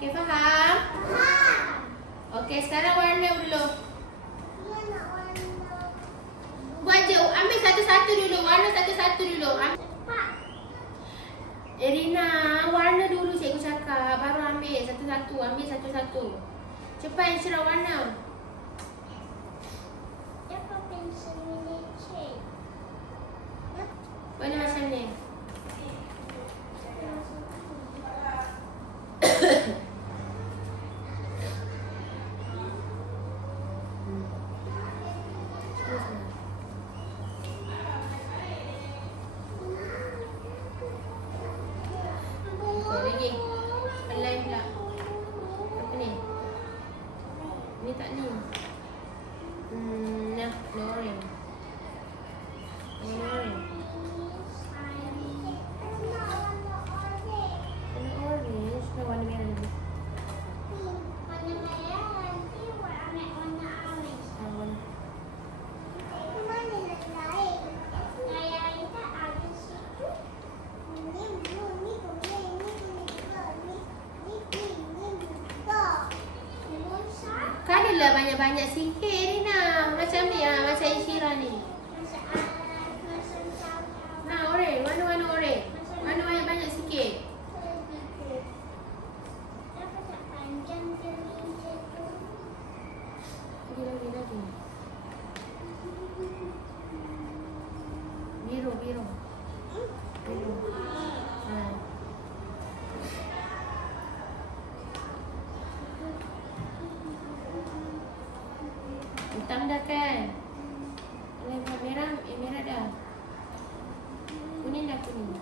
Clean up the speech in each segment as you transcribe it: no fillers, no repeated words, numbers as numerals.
Okey, faham? Faham. Okey, sekarang warna dulu. Dia nak warna. Buat je, ambil satu-satu dulu. Warna satu-satu dulu. Cepat. Irina, warna dulu cikgu cakap. Baru ambil satu-satu. Ambil satu-satu. Cepat Insyirah warna. Dapat pensel ni, cik. Warna macam ni. Lagi. Pelan pula. Apa ni? Ni tak ni. Nah, orange. Orange. Warna orange. Nah, warna merah lagi. Warna merah nanti ambil warna orange. Warna. Mana nak lain? Lain tak ada situ. Ni blue, ni kuning, ni juga, ni pink, ni juga. Kadalah banyak-banyak sikit Rina. Macam ni ah, macam Insyirah ni. Nah, orange. Warna-warna orange. Warna banyak-banyak sikit. Lagi. Biru. Biru. Hitam dah kan? Merah, merah dah. Kuning dah kuning.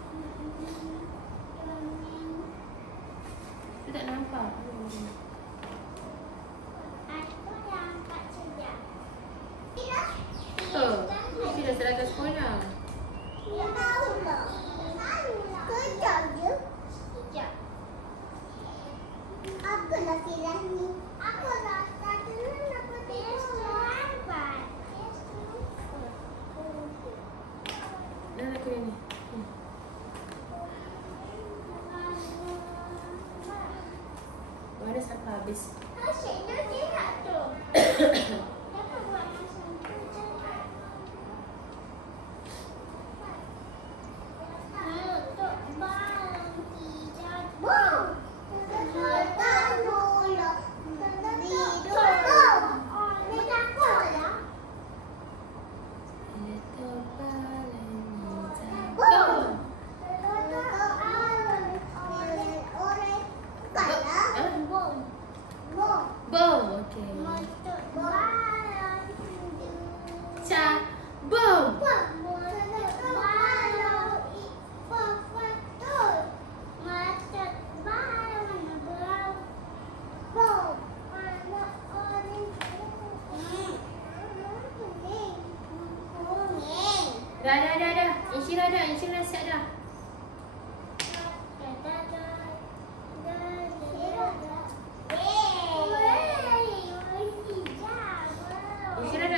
Tu tak nampak. Tapi dah serahkan sekolah. Kejap je. Sekejap. Apa lah silah ni? Apa lah? Tak kenal apa dia lambat. Dah aku ni. Warna sampai habis. Asyik dah sihat tu. Dapat buat macam tu je. Untuk barang tidak. Bom! Letak dulu. Biru. Letak kola. Bom! Bom. Okey. Ca. Bom. Dah. Insyirah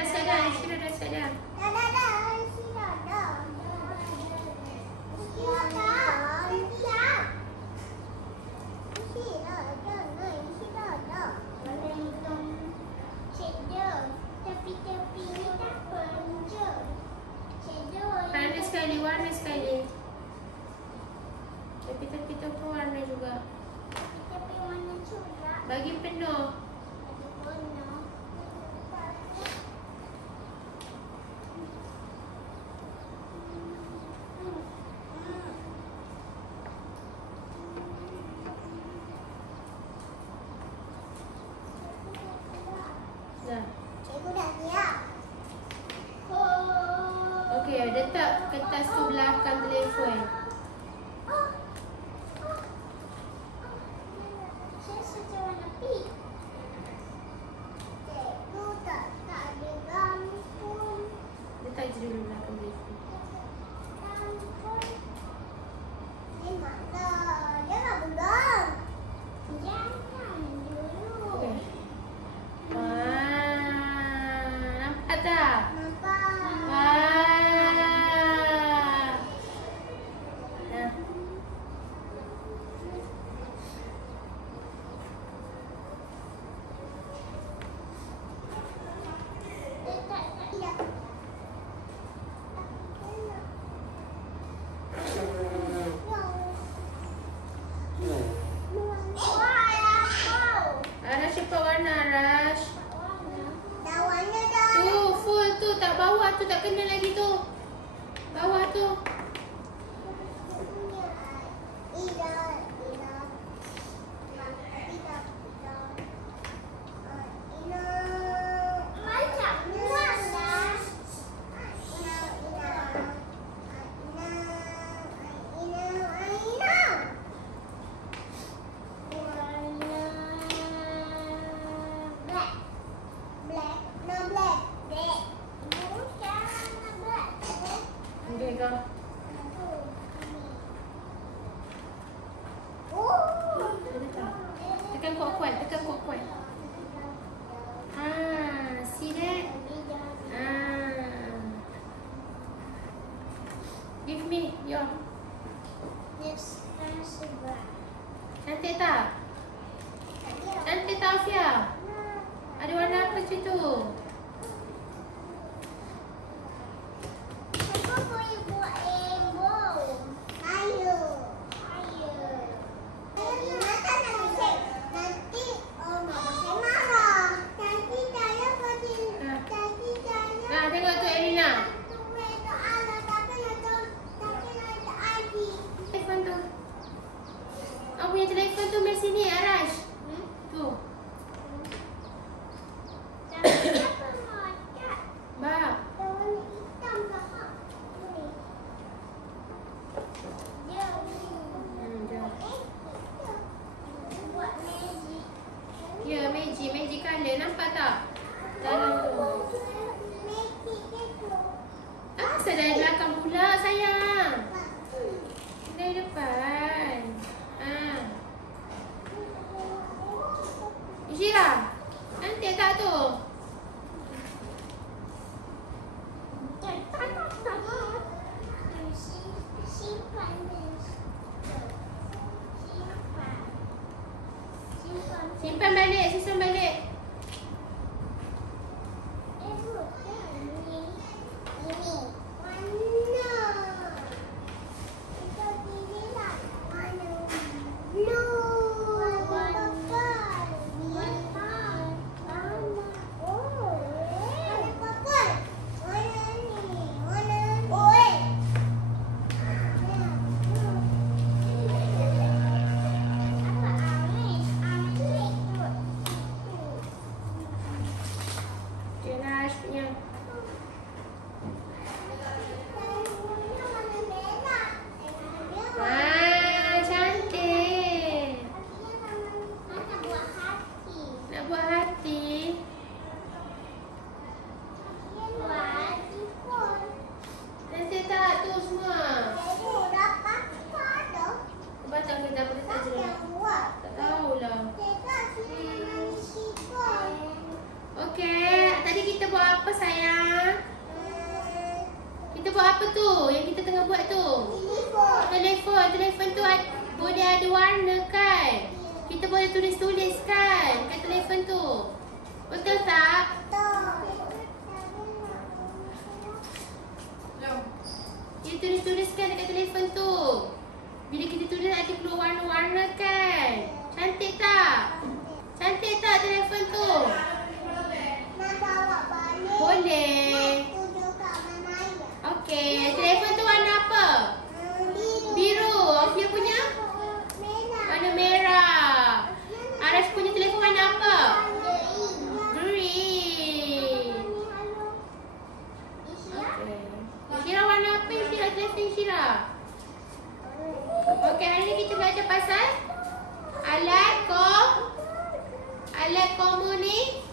siap dah. Insyirah dah siap dah. Warna sekali. Tepi-tepi tu pun warna juga. Bagi penuh. Dah. Cikgu dah siap. Okey, letak kertas tu belakang telefon. Saya suka warna pink. Cikgu tak ada gamis pun. Letak je dulu belakang telefon. Gamis pun. Ni mana? Jangan pegang. Jangan dulu. Okey. Nampak tak? Nampak. bawah tu tak kena lagi tu. Bawah tu. Okay, go. Tekan kuat-kuat, tekan kuat-kuat. See that? Give me your. Cantik tak? Cantik tak, Afia? Ada warna apa macam tu? Tengok tu Erina. Telefon tu. Kau punya telefon tu mari sini, Arash. Tu. Ba. Ya, magic color. Nampak tak? Dalam tu. Asal dari belakang pula, sayang. Dari depan. Syira, cantik tak tu? Simpan balik, susun balik. Cantik. Nak buat hati. Cantik tak tu semua? Baca ke tak boleh tak je. Tak tahulah. Okey, tadi kita buat apa, sayang? Kita buat apa tu? Yang kita tengah buat tu? Telefon. Telefon tu boleh ada warna kan? Kita boleh tulis-tulis kan kat telefon tu? Betul tak? Kita tulis-tuliskan dekat telefon tu. Bila kita tulis ada keluar warna-warna kan? Cantik tak? Cantik tak telefon tu? Boleh. Okey, telefon tu warna apa? Biru. Afia punya? Warna merah. Arash punya telefon warna apa? Green. Okey. Syira warna apa yang Syira telefon Syira? Okey, hari ni kita belajar pasal alat komunikasi.